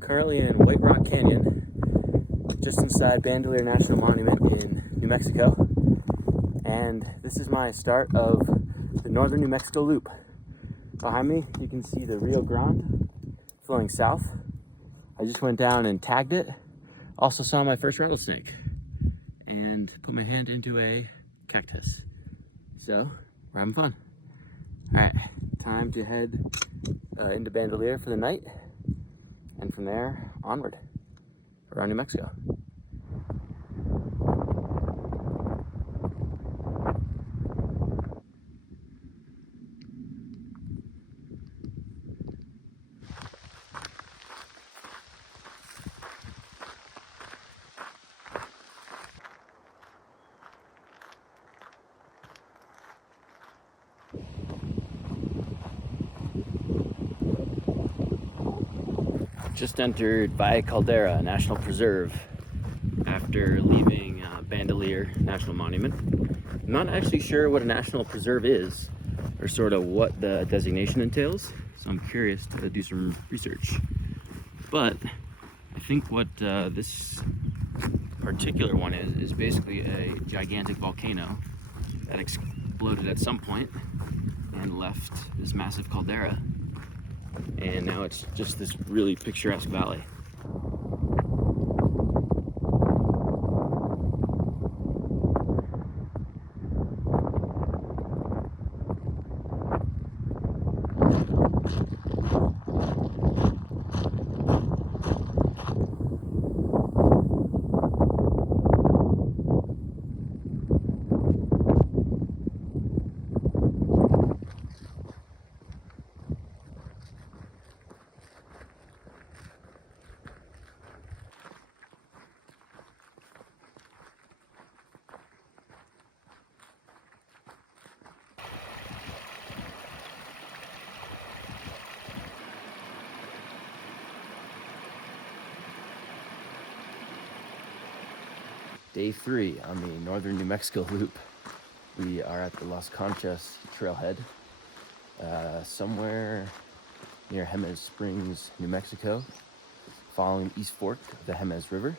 Currently in White Rock Canyon, just inside Bandelier National Monument in New Mexico. And this is my start of the northern New Mexico loop. Behind me, you can see the Rio Grande flowing south. I just went down and tagged it. Also saw my first rattlesnake and put my hand into a cactus. So, we're having fun. All right, time to head into Bandelier for the night. And from there, onward, around New Mexico. Just entered Valle Caldera National Preserve after leaving Bandelier National Monument. I'm not actually sure what a national preserve is or sort of what the designation entails, so I'm curious to do some research. But I think what this particular one is basically a gigantic volcano that exploded at some point and left this massive caldera. And now it's just this really picturesque valley. Day 3 on the northern New Mexico loop. We are at the Las Conchas trailhead, somewhere near Jemez Springs, New Mexico, following East Fork of the Jemez River.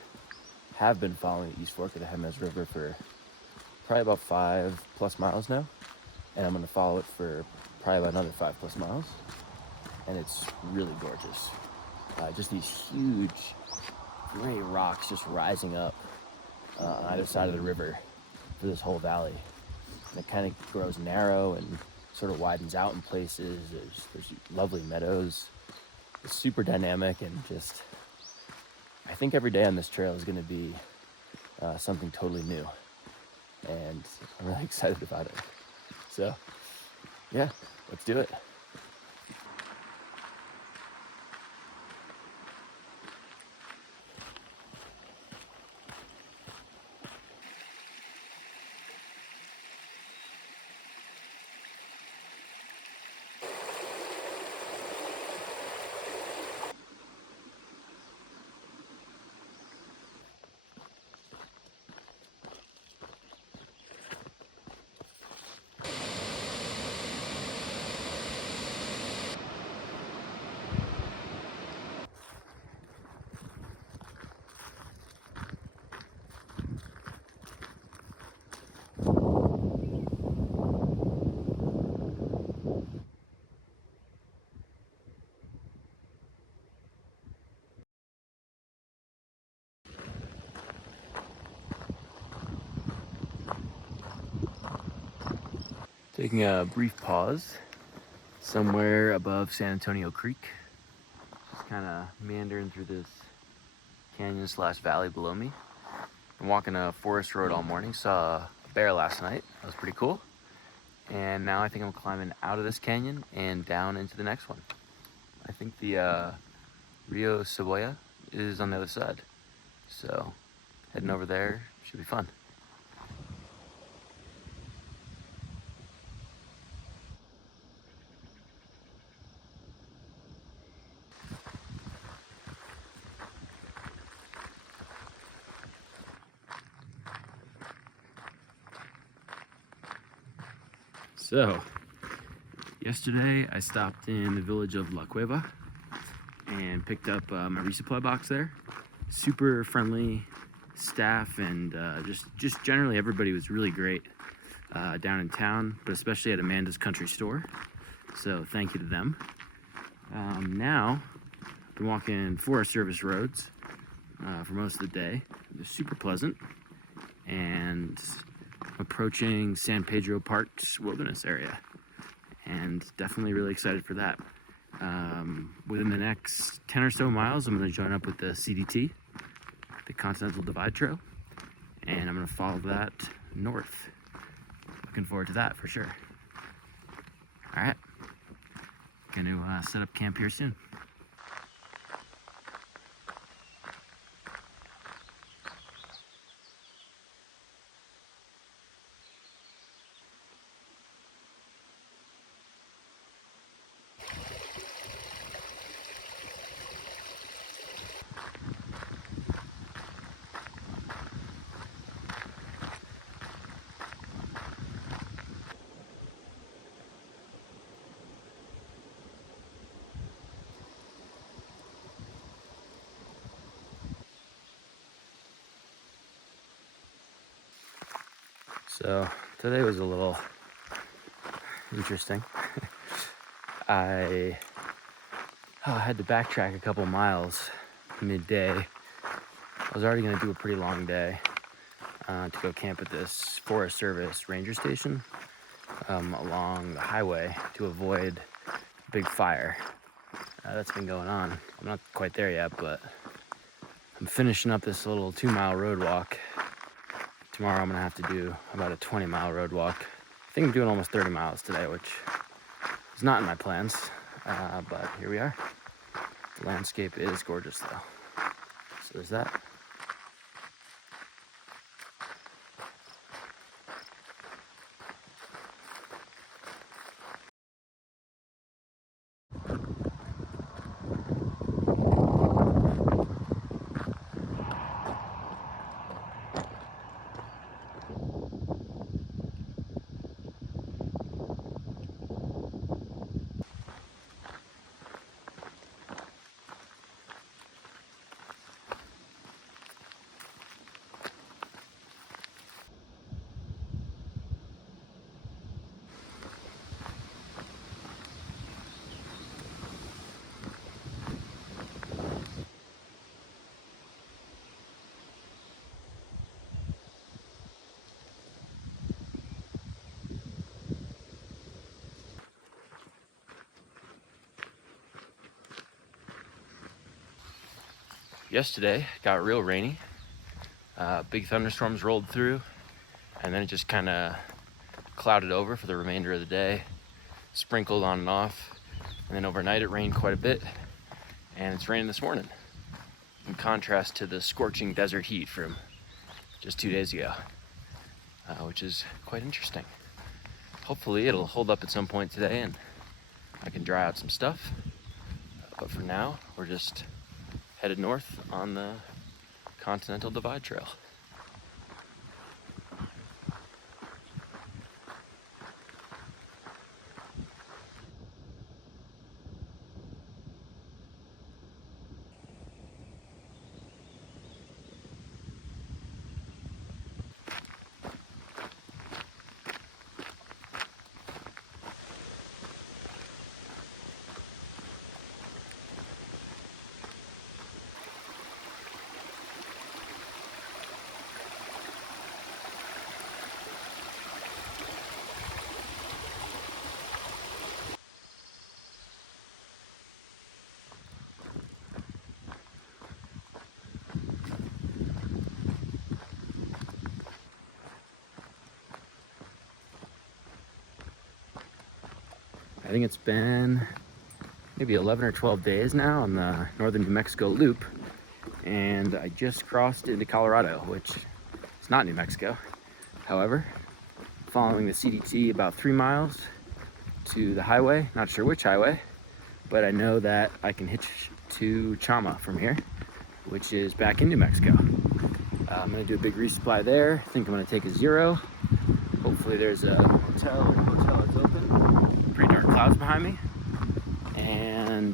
Have been following the East Fork of the Jemez River for probably about 5+ miles now, and I'm going to follow it for probably about another 5+ miles, and it's really gorgeous. Just these huge gray rocks just rising up on either side of the river for this whole valley. And it kind of grows narrow and sort of widens out in places. There's lovely meadows. It's super dynamic, and just, I think every day on this trail is going to be something totally new. And I'm really excited about it. So, yeah, let's do it. Taking a brief pause somewhere above San Antonio Creek. Just kind of meandering through this canyon slash valley below me. I'm walking a forest road all morning. Saw a bear last night. That was pretty cool. And now I think I'm climbing out of this canyon and down into the next one. I think the Rio Cebolla is on the other side. So heading over there should be fun. So, yesterday I stopped in the village of La Cueva and picked up my resupply box there. Super friendly staff, and just generally everybody was really great down in town, but especially at Amanda's Country Store. So thank you to them. Now, I've been walking Forest Service roads for most of the day. They're super pleasant, and approaching San Pedro Park's wilderness area, and definitely really excited for that. Within the next 10 or so miles, I'm going to join up with the CDT, the Continental Divide Trail, and I'm going to follow that north. Looking forward to that for sure. All right, going to set up camp here soon. So today was a little interesting. I had to backtrack a couple miles midday. I was already going to do a pretty long day to go camp at this Forest Service ranger station along the highway to avoid a big fire that's been going on. I'm not quite there yet, but I'm finishing up this little 2-mile road walk. Tomorrow I'm gonna have to do about a 20-mile road walk. I think I'm doing almost 30 miles today, which is not in my plans, but here we are. The landscape is gorgeous though. So there's that. Yesterday it got real rainy. Big thunderstorms rolled through, and then it just kind of clouded over for the remainder of the day, sprinkled on and off, and then overnight it rained quite a bit, and it's raining this morning, in contrast to the scorching desert heat from just 2 days ago, which is quite interesting. Hopefully it'll hold up at some point today and I can dry out some stuff, but for now we're just headed north on the Continental Divide Trail. think it's been maybe 11 or 12 days now on the northern New Mexico loop, and I just crossed into Colorado, which is not New Mexico. However, following the CDT about 3 miles to the highway, not sure which highway, but I know that I can hitch to Chama from here, which is back in New Mexico. I'm gonna do a big resupply there. I think I'm gonna take a zero. Hopefully there's a hotel is open. Pretty dark clouds behind me. And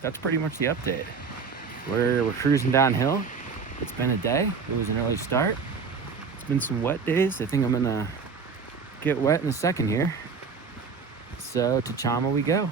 that's pretty much the update. We're cruising downhill. It's been a day. It was an early start. It's been some wet days. I think I'm gonna get wet in a second here. So to Chama we go.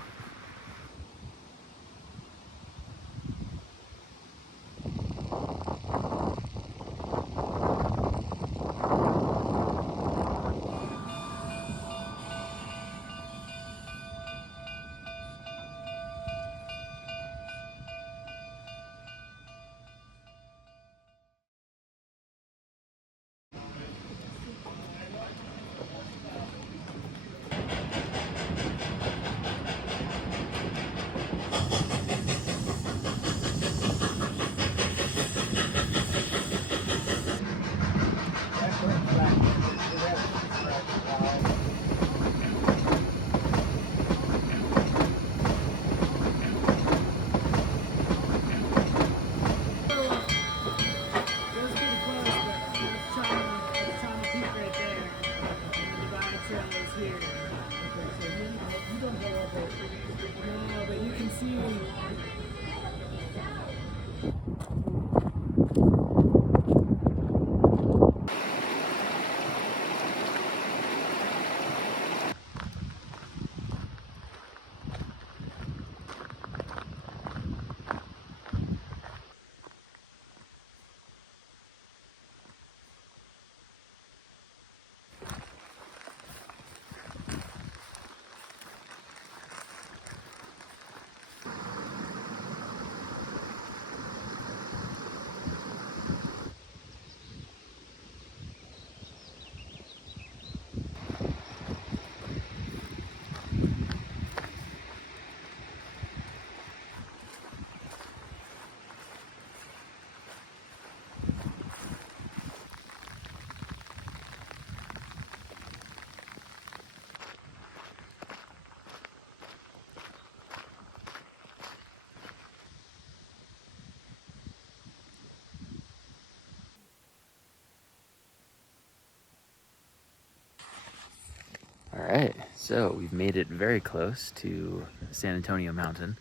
All right, so we've made it very close to San Antonio Mountain,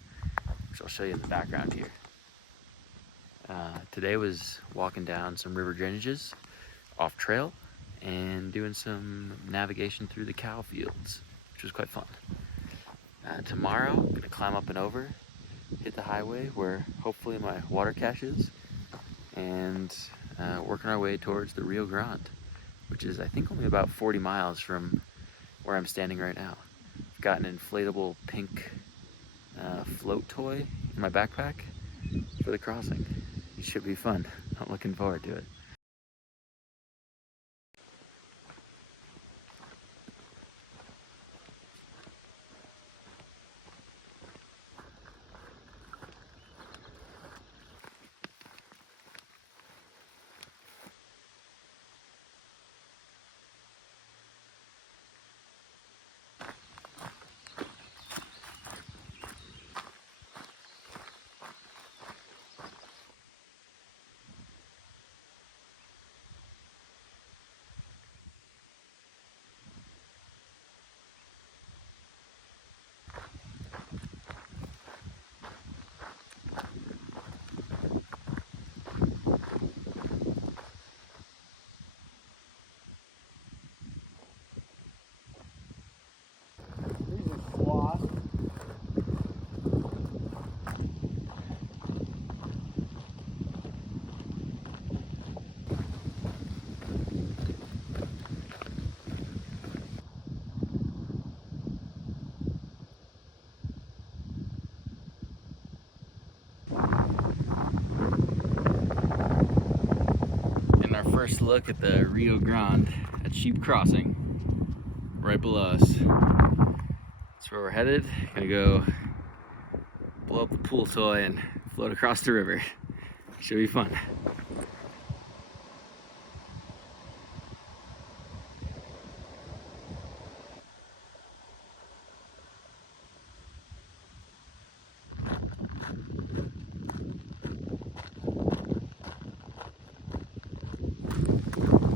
which I'll show you in the background here. Today was walking down some river drainages off trail and doing some navigation through the cow fields, which was quite fun. Tomorrow, I'm gonna climb up and over, hit the highway where hopefully my water cache is, and working our way towards the Rio Grande, which is I think only about 40 miles from where I'm standing right now. I've got an inflatable pink float toy in my backpack for the crossing. It should be fun. I'm looking forward to it. First look at the Rio Grande at Sheep Crossing, right below us. That's where we're headed. Gonna go blow up the pool toy and float across the river. Should be fun.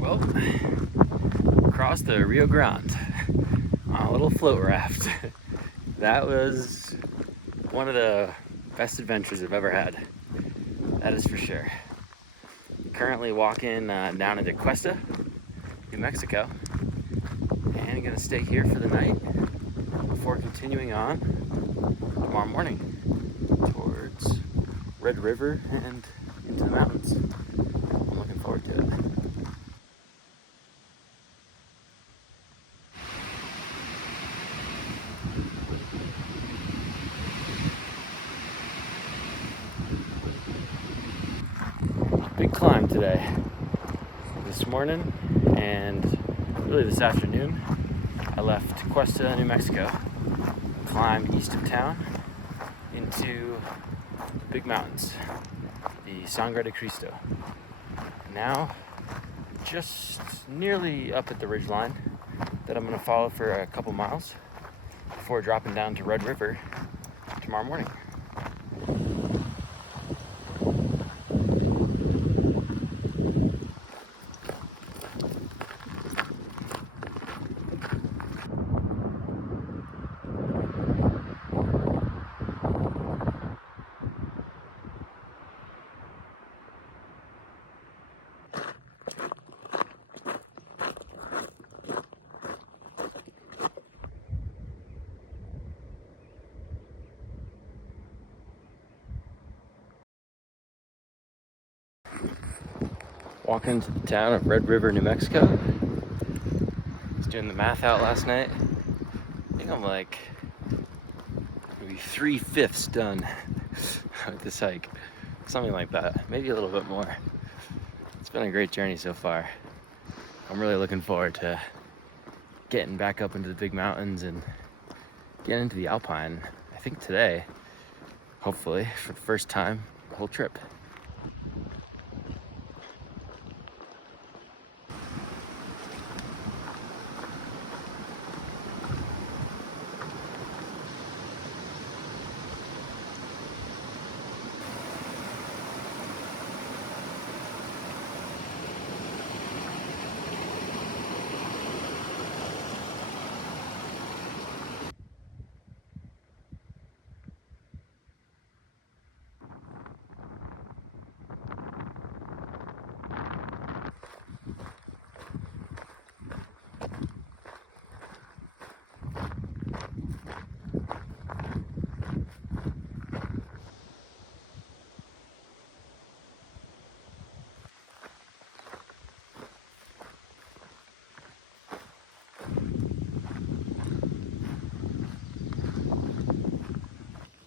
Well, across the Rio Grande on a little float raft. That was one of the best adventures I've ever had. That is for sure. Currently walking down into Cuesta, New Mexico, and I'm gonna stay here for the night before continuing on tomorrow morning towards Red River and into the mountains. I'm looking forward to it. Big climb today. This morning and really this afternoon, I left Cuesta, New Mexico, climbed east of town into the big mountains, the Sangre de Cristo. Now, just nearly up at the ridgeline that I'm going to follow for a couple miles before dropping down to Red River tomorrow morning. Walking to the town of Red River, New Mexico. I was doing the math out last night. I think I'm like maybe 3/5 done with this hike. Something like that, maybe a little bit more. It's been a great journey so far. I'm really looking forward to getting back up into the big mountains and getting into the Alpine. I think today, hopefully, for the first time the whole trip.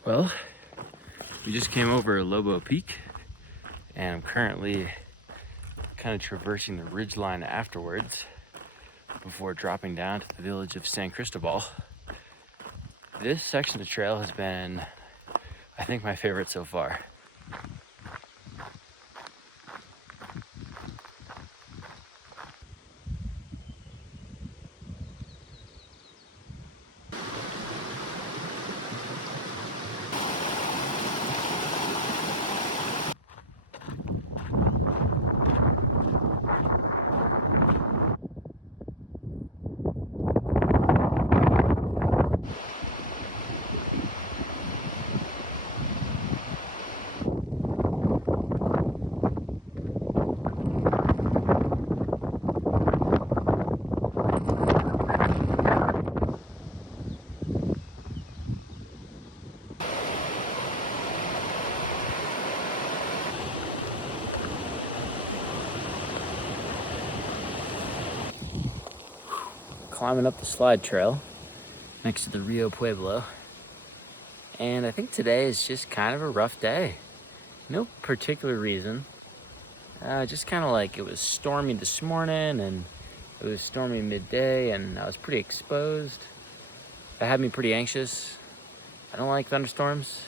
Well, we just came over Lobo Peak, and I'm currently kind of traversing the ridgeline afterwards before dropping down to the village of San Cristobal. This section of the trail has been, I think, my favorite so far. Climbing up the slide trail next to the Rio Pueblo, and I think today is just kind of a rough day. No particular reason, just kind of like it was stormy this morning and it was stormy midday and I was pretty exposed. That had me pretty anxious. I don't like thunderstorms.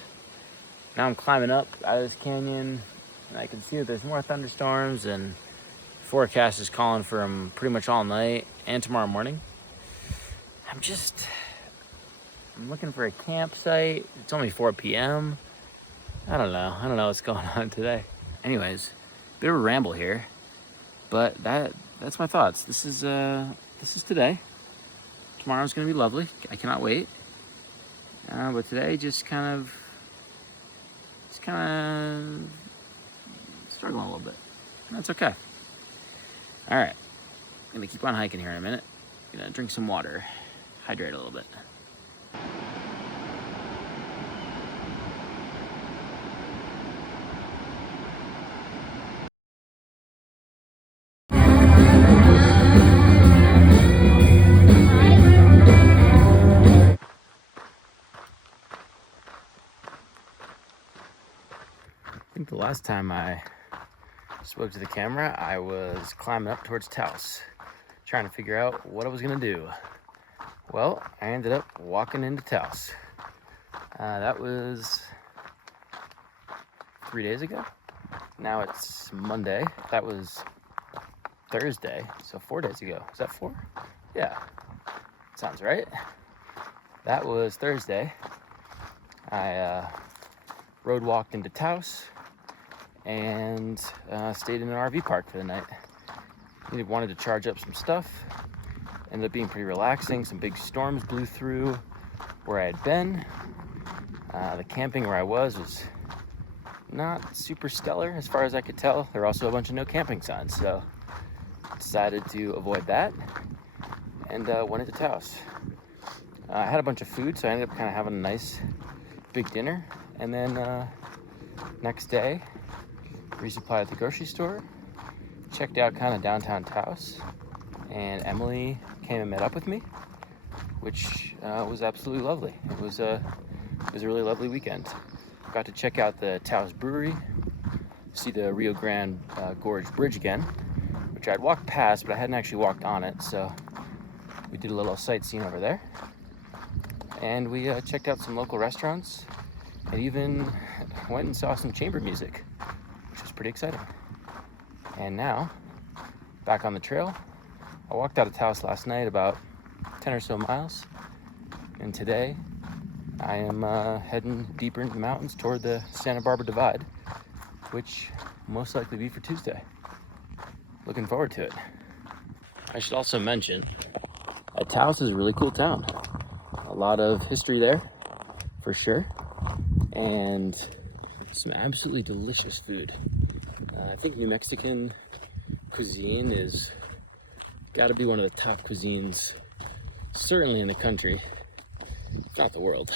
Now I'm climbing up out of this canyon, and I can see that there's more thunderstorms, and the forecast is calling for them pretty much all night and tomorrow morning. I'm looking for a campsite. It's only 4 p.m. I don't know what's going on today. Anyways, bit of a ramble here, but that's my thoughts. This is today. Tomorrow's gonna be lovely. I cannot wait. But today just kind of struggling a little bit. That's okay. All right, I'm gonna keep on hiking here in a minute. Gonna drink some water, hydrate a little bit. I think the last time I spoke to the camera, I was climbing up towards Taos, trying to figure out what I was gonna do. Well, I ended up walking into Taos. That was 3 days ago. Now it's Monday. That was Thursday, so 4 days ago. Is that 4? Yeah, sounds right. That was Thursday. I road walked into Taos and stayed in an RV park for the night. Wanted to charge up some stuff. Ended up being pretty relaxing. Some big storms blew through where I had been. The camping where I was not super stellar as far as I could tell. There were also a bunch of no camping signs, so decided to avoid that and went into Taos. I had a bunch of food, so I ended up kind of having a nice big dinner, and then next day resupplied at the grocery store, checked out kind of downtown Taos, and Emily came and met up with me, which was absolutely lovely. It was a really lovely weekend. Got to check out the Taos Brewery, see the Rio Grande Gorge Bridge again, which I'd walked past, but I hadn't actually walked on it, so we did a little sightseeing over there. And we checked out some local restaurants and even went and saw some chamber music, which was pretty exciting. And now, back on the trail. I walked out of Taos last night about 10 or so miles, and today I am heading deeper into the mountains toward the Santa Barbara Divide, which will most likely be for Tuesday. Looking forward to it. I should also mention that Taos is a really cool town. A lot of history there, for sure, and some absolutely delicious food. I think New Mexican cuisine is got to be one of the top cuisines, certainly in the country, if not the world.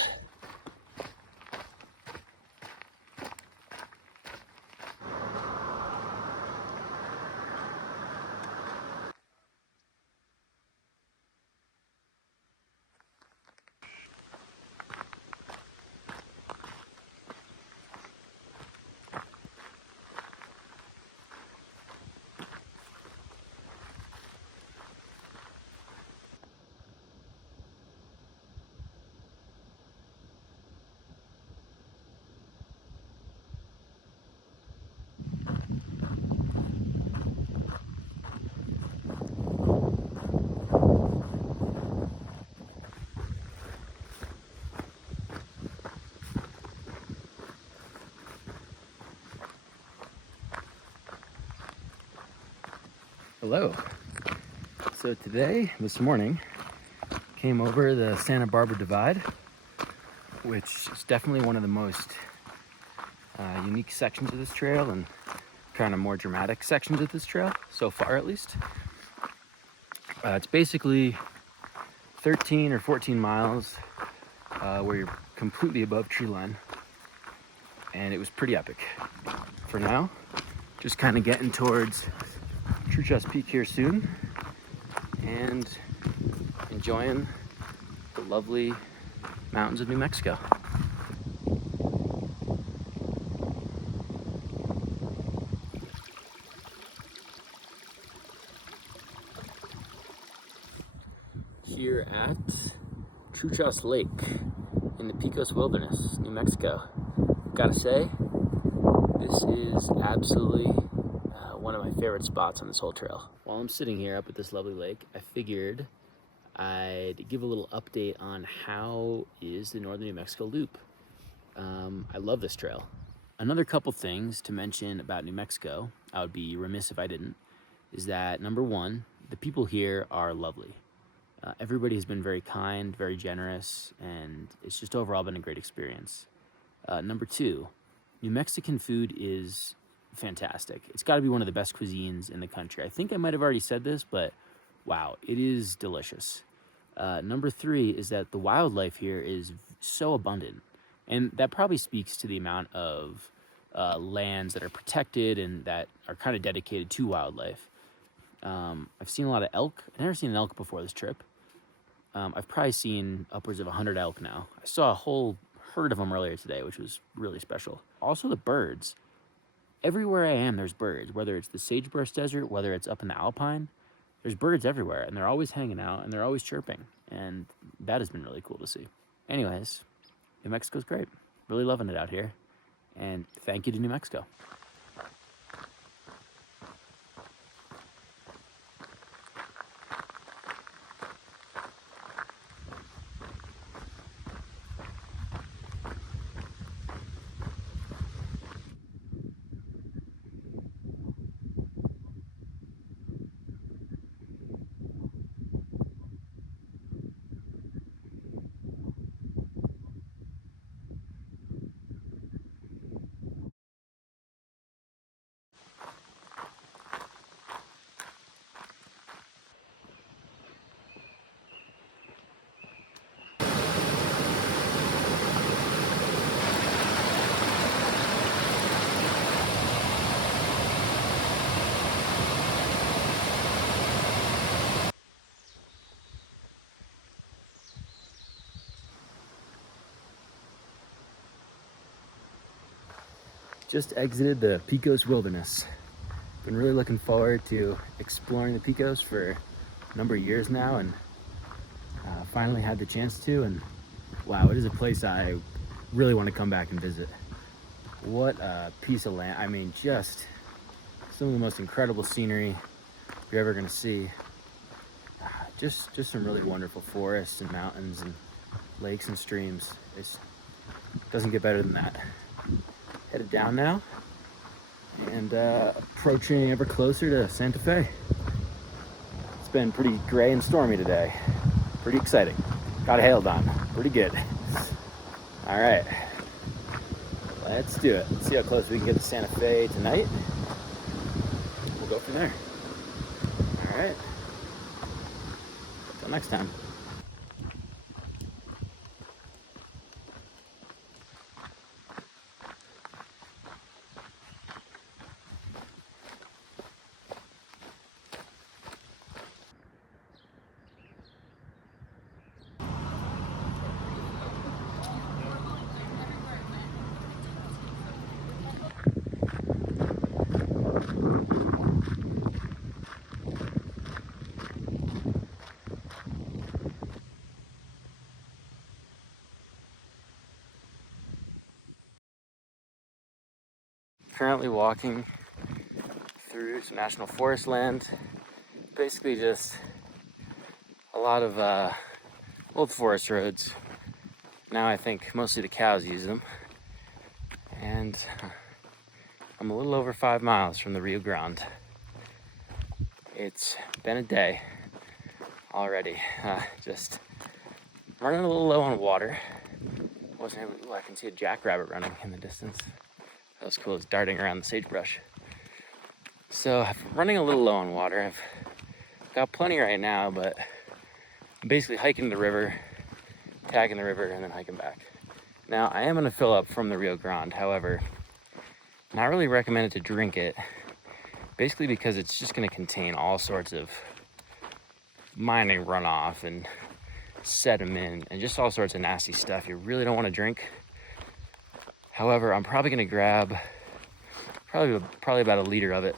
Hello. So this morning, came over the Santa Barbara Divide, which is definitely one of the most unique sections of this trail and kind of more dramatic sections of this trail, so far at least. It's basically 13 or 14 miles where you're completely above tree line, and it was pretty epic. For now, just kind of getting towards True Chest Peak here soon, and enjoying the lovely mountains of New Mexico. Here at Chuchas Lake in the Pecos Wilderness, New Mexico. Gotta say, this is absolutely one of my favorite spots on this whole trail. While I'm sitting here up at this lovely lake, I figured I'd give a little update on how is the Northern New Mexico Loop. I love this trail. Another couple things to mention about New Mexico, I would be remiss if I didn't, is that number one, the people here are lovely. Everybody has been very kind, very generous, and it's just overall been a great experience. Number two, New Mexican food is fantastic. It's got to be one of the best cuisines in the country. I think I might have already said this, but wow, it is delicious. Number three is that the wildlife here is so abundant, and that probably speaks to the amount of lands that are protected and that are kind of dedicated to wildlife. I've seen a lot of elk. I've never seen an elk before this trip. I've probably seen upwards of 100 elk now. I saw a whole herd of them earlier today, which was really special. Also the birds. Everywhere I am, there's birds, whether it's the sagebrush desert, whether it's up in the alpine, there's birds everywhere, and they're always hanging out, and they're always chirping, and that has been really cool to see. Anyways, New Mexico's great. Really loving it out here, and thank you to New Mexico. Just exited the Pecos Wilderness. Been really looking forward to exploring the Pecos for a number of years now, and finally had the chance to, and wow, it is a place I really want to come back and visit. What a piece of land. I mean, just some of the most incredible scenery you're ever going to see. Just some really wonderful forests and mountains and lakes and streams. It doesn't get better than that. Headed down now and approaching ever closer to Santa Fe. It's been pretty gray and stormy today. Pretty exciting. Got hailed on. Pretty good. All right, let's do it. Let's see how close we can get to Santa Fe tonight. We'll go from there. All right. Until next time. Currently walking through some national forest land. Basically just a lot of old forest roads. Now I think mostly the cows use them. And I'm a little over 5 miles from the Rio Grande. It's been a day already. Just running a little low on water. I can see a jackrabbit running in the distance. That was cool. It's darting around the sagebrush. So I'm running a little low on water. I've got plenty right now, but I'm basically hiking the river, tagging the river, and then hiking back. Now I am going to fill up from the Rio Grande. However, not really recommended to drink it, basically because it's just going to contain all sorts of mining runoff and sediment and just all sorts of nasty stuff you really don't want to drink. However, I'm probably going to grab probably about a liter of it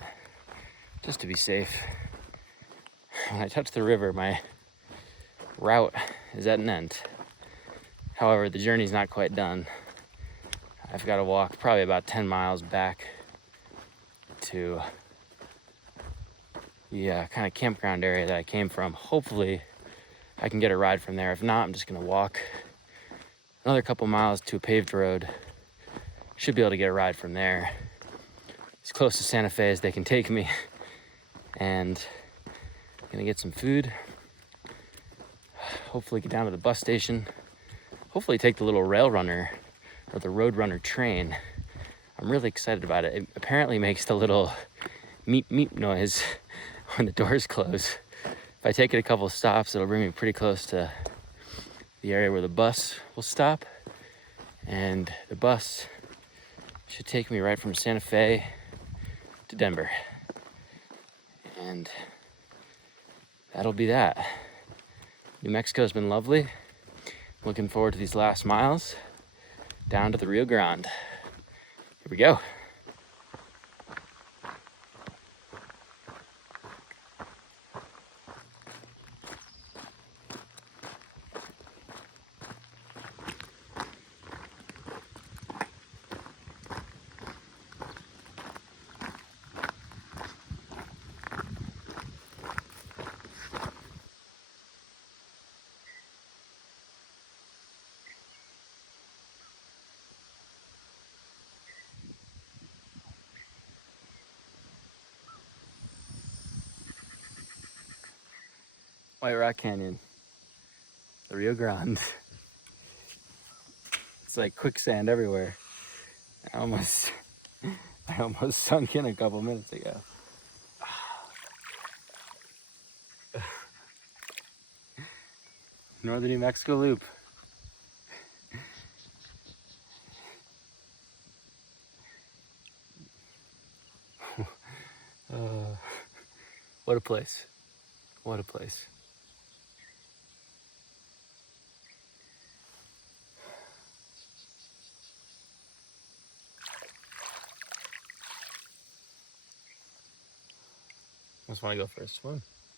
just to be safe. When I touch the river, my route is at an end. However, the journey's not quite done. I've got to walk probably about 10 miles back to the kind of campground area that I came from. Hopefully I can get a ride from there. If not, I'm just gonna walk another couple miles to a paved road. Should be able to get a ride from there, as close to Santa Fe as they can take me. And I'm gonna get some food, hopefully get down to the bus station, hopefully take the little rail runner or the road runner train. I'm really excited about it. It apparently makes the little meep meep noise when the doors close. If I take it a couple stops, it'll bring me pretty close to the area where the bus will stop. And the bus should take me right from Santa Fe to Denver. And that'll be that. New Mexico's been lovely. Looking forward to these last miles down to the Rio Grande. Here we go. White Rock Canyon, the Rio Grande. It's like quicksand everywhere. I almost sunk in a couple minutes ago. Northern New Mexico Loop. What a place. What a place. I just want to go for a swim.